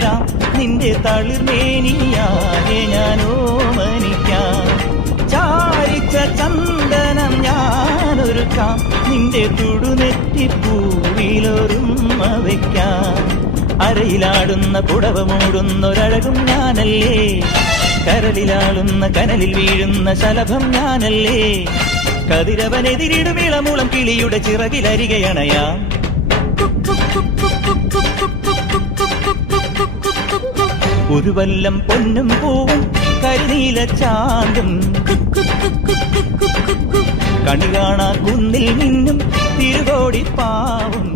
പകരാം നിന്റെ തളിർമേനിയാകെ ഞാനോ മനിക്കാം ചാരിച്ച ചന്ദനം ഞാനൊരുക്കാം നിന്റെ തുടുനെറ്റിപ്പൂവിലൊരുമ്മ വയ്ക്കാം അരയിലാടുന്ന പുടവ മൂടുന്നൊരഴകും ഞാനല്ലേ കരളിലാളുന്ന കനലിൽ വീഴുന്ന ശലഭം ഞാനല്ലേ കതിരവനെതിരിടും ഇളമുളം കിളിയുടെ ചിറകിലരികയണയാം ഒരു വല്ലം പൊന്നും പൂവും കരിനീല ചാന്തും കണി കാണാ കുന്നിൽ നിന്നും തിരുകോടി പാവും